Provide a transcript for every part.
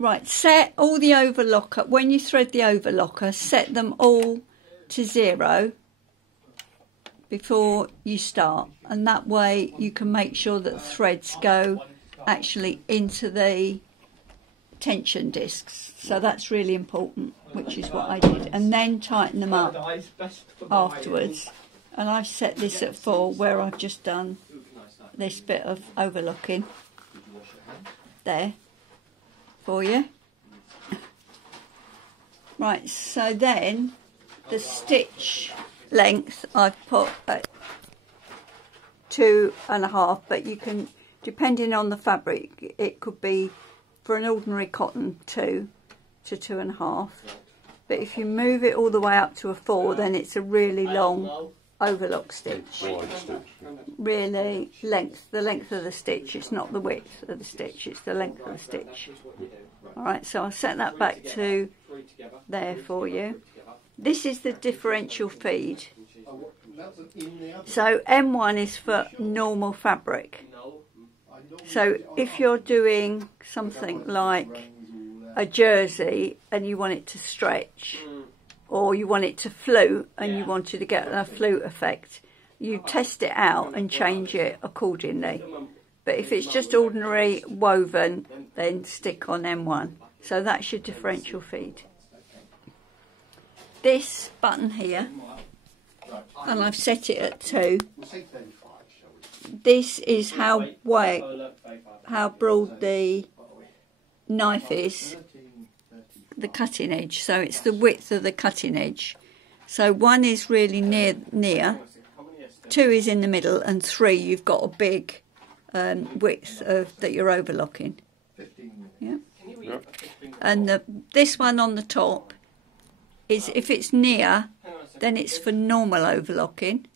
Right, set all the overlocker, when you thread the overlocker, set them all to 0 before you start, and that way you can make sure that the threads go actually into the tension discs. So that's really important, which is what I did, and then tighten them up afterwards. And I've set this at 4 where I've just done this bit of overlocking there for you. Right, so then the stitch length I've put at 2.5, but you can, depending on the fabric, it could be for an ordinary cotton 2 to 2.5, but if you move it all the way up to a 4, then it's a really long overlock stitch. Really the length of the stitch, it's not the width of the stitch, it's the length of the stitch. Alright, so I'll set that back to there for you. This is the differential feed. So M1 is for normal fabric. So if you're doing something like a jersey and you want it to stretch, or you want it to flute and you wanted to get a flute effect, you test it out and change it accordingly. But if it's just ordinary woven, then stick on M1. So that's your differential feed. This button here, and I've set it at 2. This is how broad the knife is, the cutting edge. So it's the width of the cutting edge. So 1 is really near, 2 is in the middle, and 3 you've got a big width that you're overlocking. Yeah. And this one on the top is, if it's near, then it's for normal overlocking,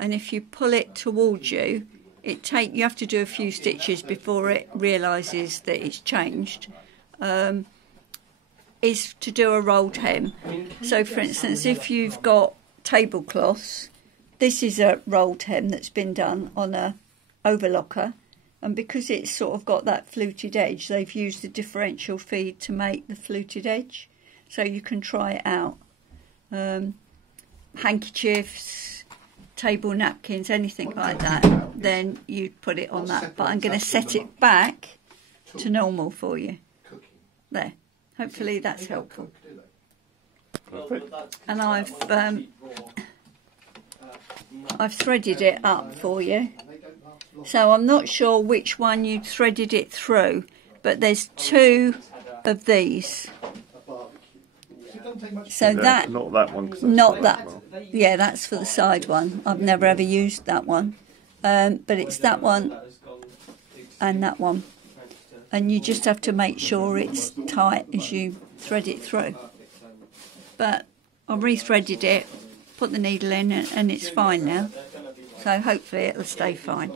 and if you pull it towards you, you have to do a few stitches before it realises that it's changed. Is to do a rolled hem. So for instance, if you've got tablecloths, this is a rolled hem that's been done on a overlocker, and because it's sort of got that fluted edge, they've used the differential feed to make the fluted edge. So you can try it out. Handkerchiefs, table napkins, anything like that, then you put it on that. But I'm going to set it back to normal for you. There. Hopefully that's helpful. And I've threaded it up for you. So I'm not sure which one you threaded it through, but there's 2 of these. So that, not that one. Not that. Yeah, that's for the side one. I've never ever used that one, but it's that one and that one. And you just have to make sure it's tight as you thread it through. But I've re-threaded it, put the needle in, and it's fine now. So hopefully it'll stay fine.